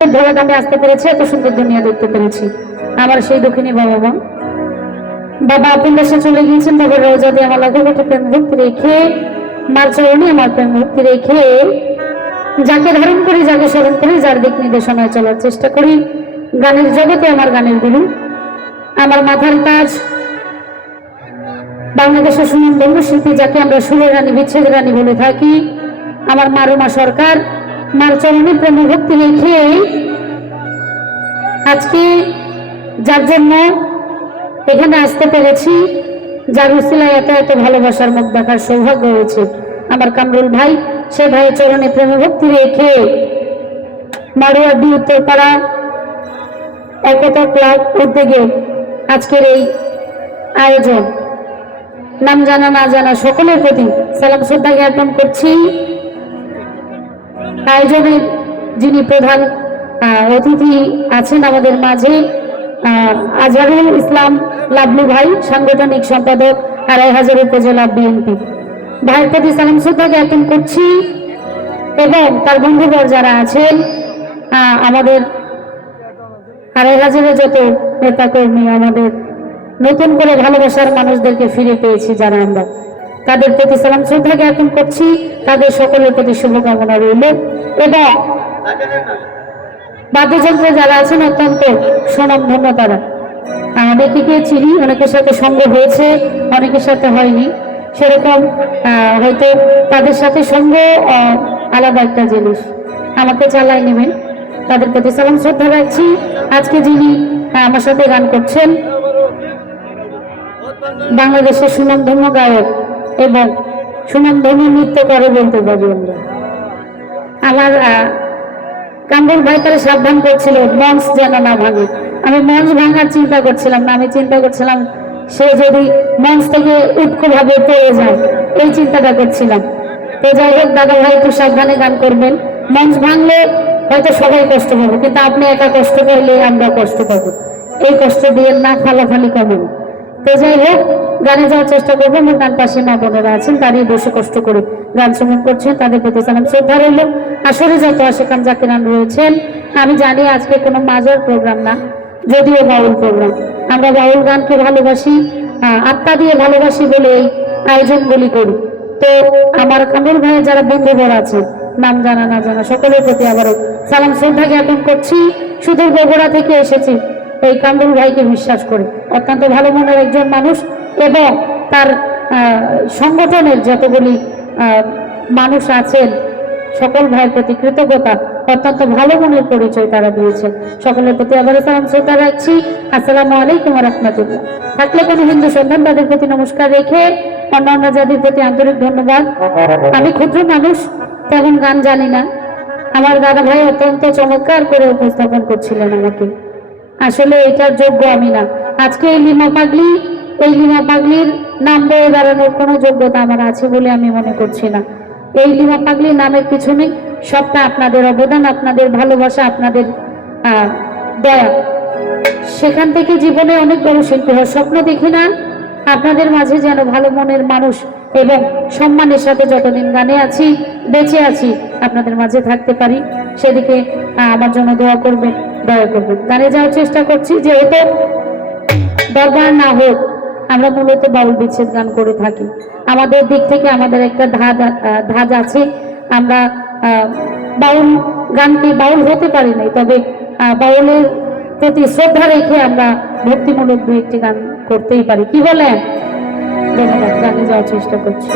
ধরে আমি আসতে পেরেছি, এত সুন্দর দুনিয়া দেখতে পেরেছি। আমার সেই দুঃখিনী বাবা মা, বাবা আপন দেশে চলে গিয়েছেন। বাবার রোজা দিয়ে আমার লাখো কোটি প্রেম ভক্তি রেখে, মার চরণে আমার প্রেম ভক্তি রেখে, যাকে ধারণ করি, যাকে স্মরণ করি, যার দিক নির্দেশনায় চলার চেষ্টা করি। গানের জগতে আমার গানের গুরু, আমার মাথার তাজ, বাংলাদেশের সুনাম বঙ্গশিল্পী, যাকে আমরা সুরের রানী, বিচ্ছেদের রানী বলে থাকি, আমার মা রুমা সরকার। মার চরণে প্রেম ভক্তি রেখে আজকে যার জন্য এখানে আসতে পেরেছি, যার উসিলায় এত এত ভালোবাসার মুখ দেখার সৌভাগ্য হয়েছে আমার কামরুল ভাই, সে ভাইয়ের চরণে প্রেম ভক্তি রেখে মাড়ুয়াডি উত্তরপাড়া একতা ক্লাব উদ্যোগে আজকের এই আয়োজন, নাম জানা না জানা সকলের প্রতি সালাম শ্রদ্ধা জ্ঞাপন করছি। আয়োজনের যিনি প্রধান অতিথি আছেন আমাদের মাঝে, আজহারুল ইসলাম লাভলু ভাই, সাংগঠনিক সম্পাদক ২৫০০ উপজেলা বিএনপি। ভাইয়ের প্রতি সালাম শ্রদ্ধা জ্ঞাপন করছি এবং তার বন্ধুবর যারা আছেন, আমাদের ২৫০০ যত নেতাকর্মী, আমাদের নতুন করে ভালোবাসার মানুষদেরকে ফিরে পেয়েছি যারা আমরা, তাদের প্রতি সালাম শ্রদ্ধা জ্ঞাপন করছি। তাদের সকলের প্রতি শুভকামনা রইল। এবং বাদ্যযন্ত্রে যারা আছেন অত্যন্ত সুনামধন্য তারা, অনেকে চিনি, অনেকের সাথে সঙ্গ হয়েছে, অনেকের সাথে হয়নি, সেরকম হয়তো তাদের সাথে সঙ্গ আলাদা একটা জিনিস, আমাকে চালায় নেবেন। তাদের প্রতি সালাম শ্রদ্ধা রাখছি। আজকে যিনি আমার সাথে গান করছেন, বাংলাদেশের সুনামধন্য গায়ক এবং সুনামধন্য নৃত্যকারও বলতে পারি আমরা, আমার কামরুল ভাই তারা সাবধান করছিল মঞ্চ যেন না ভাঙে। আমি মঞ্চ ভাঙার চিন্তা করছিলাম না, আমি চিন্তা করছিলাম সে যদি মঞ্চ থেকে উৎকো ভাবে পড়ে যায়, এই চিন্তাটা করছিলাম। তো যাই হোক, দাদা ভাই একটু সাবধানে গান করবেন। মঞ্চ ভাঙলে হয়তো সবাই কষ্ট পাবো, কিন্তু আপনি একা কষ্ট পাইলে আমরা কষ্ট পাবো, এই কষ্ট দিয়ে না ফালাফালি করবেন। তো যাই হোক, গানে যাওয়ার চেষ্টা করবো। আমার গান পাশে মা বোনেরা আছেন, দাঁড়িয়ে বসে কষ্ট করে গান শ্রবণ করছেন, তাদের প্রতি সালাম শ্রদ্ধা রইল। আসলে যত আশেকান জাকিরান রয়েছেন, আমি জানি আজকে কোনো মাজার প্রোগ্রাম না, যদিও বাউল প্রোগ্রাম। আমরা বাউল গানকে ভালোবাসি, আত্মা দিয়ে ভালোবাসি বলে এই আয়োজনগুলি করি। তো আমার কামরুল ভাইয়ের যারা বন্ধুবর আছে, নাম জানা না জানা সকলের প্রতি আবারও সালাম শ্রদ্ধা জ্ঞাপন করছি। সুদূর বগুড়া থেকে এসেছি এই কামরুল ভাইকে বিশ্বাস করে, অত্যন্ত ভালো মনের একজন মানুষ এবং তার সংগঠনের যতগুলি মানুষ আছেন সকল ভাইয়ের প্রতি কৃতজ্ঞতা, অত্যন্ত ভালো মনের পরিচয় তারা দিয়েছেন। সকলের প্রতি আবারও সালাম শ্রদ্ধা রাখছি। আসসালামু আলাইকুম ওয়া রাহমাতুল্লাহ। থাকলে কোনো হিন্দু সন্তান তাদের প্রতি নমস্কার রেখে অন্যান্য জাতির প্রতি আন্তরিক ধন্যবাদ। আমি ক্ষুদ্র মানুষ, তেমন গান জানি না। আমার দাদা ভাই অত্যন্ত চমৎকার করে উপস্থাপন করছিলেন আমাকে, আসলে এটার যোগ্য আমি না। আজকে এই লিমা পাগলির নাম বয়ে দাঁড়ানোর কোনো যোগ্যতা আমার আছে বলে আমি মনে করছি না। এই লিমা পাগলির নামের পিছনে সবটা আপনাদের অবদান, আপনাদের ভালোবাসা, আপনাদের দয়া। সেখান থেকে জীবনে অনেক বড় শিল্পী হওয়ার স্বপ্ন দেখি না। আপনাদের মাঝে যেন ভালো মনের মানুষ এবং সম্মানের সাথে যতদিন গানে আছি, বেঁচে আছি, আপনাদের মাঝে থাকতে পারি, সেদিকে আমার জন্য দোয়া করবেন, দয়া করবেন। গানে যাওয়ার চেষ্টা করছি, যেহেতু দরবার না হোক, আমরা মূলত বাউল বিচ্ছেদ গান করে থাকি। আমাদের দিক থেকে আমাদের একটা ধাজ আছে, আমরা বাউল গানকে বাউল হতে পারি নাই, তবে বাউলের প্রতি শ্রদ্ধা রেখে আমরা ভক্তিমূলক দু একটি গান করতেই পারি। কি বলেন? ধন্যবাদ। গানে যাওয়ার চেষ্টা করছি।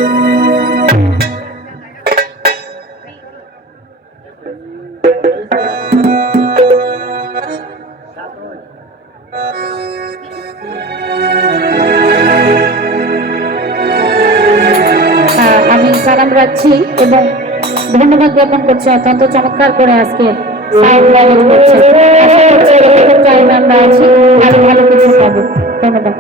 আমি সালাম রাখছি এবং ধন্যবাদ জ্ঞাপন করছি, অত্যন্ত চমৎকার করে আজকে আমরা আছি, আরো ভালো কিছু পাবো। ধন্যবাদ।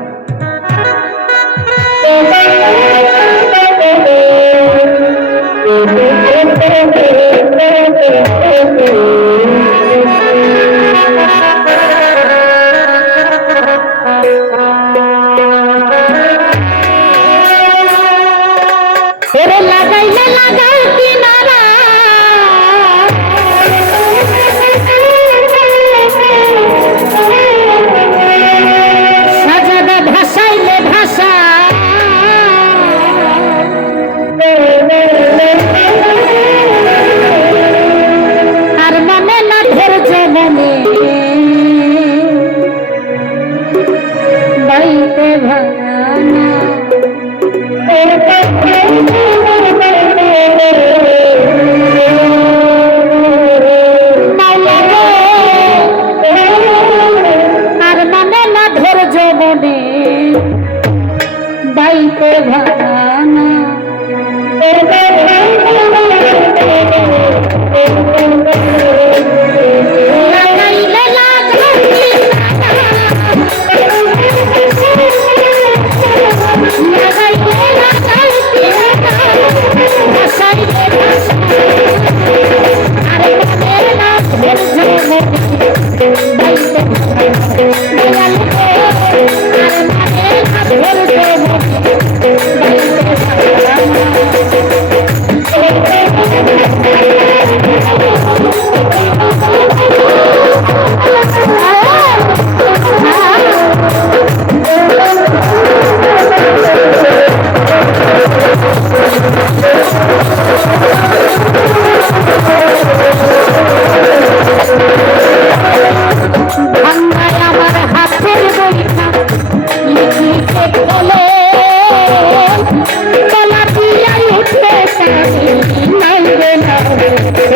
লাগাই কিনারা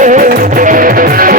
Thank you.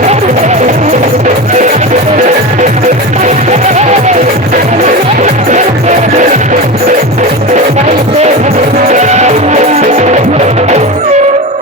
I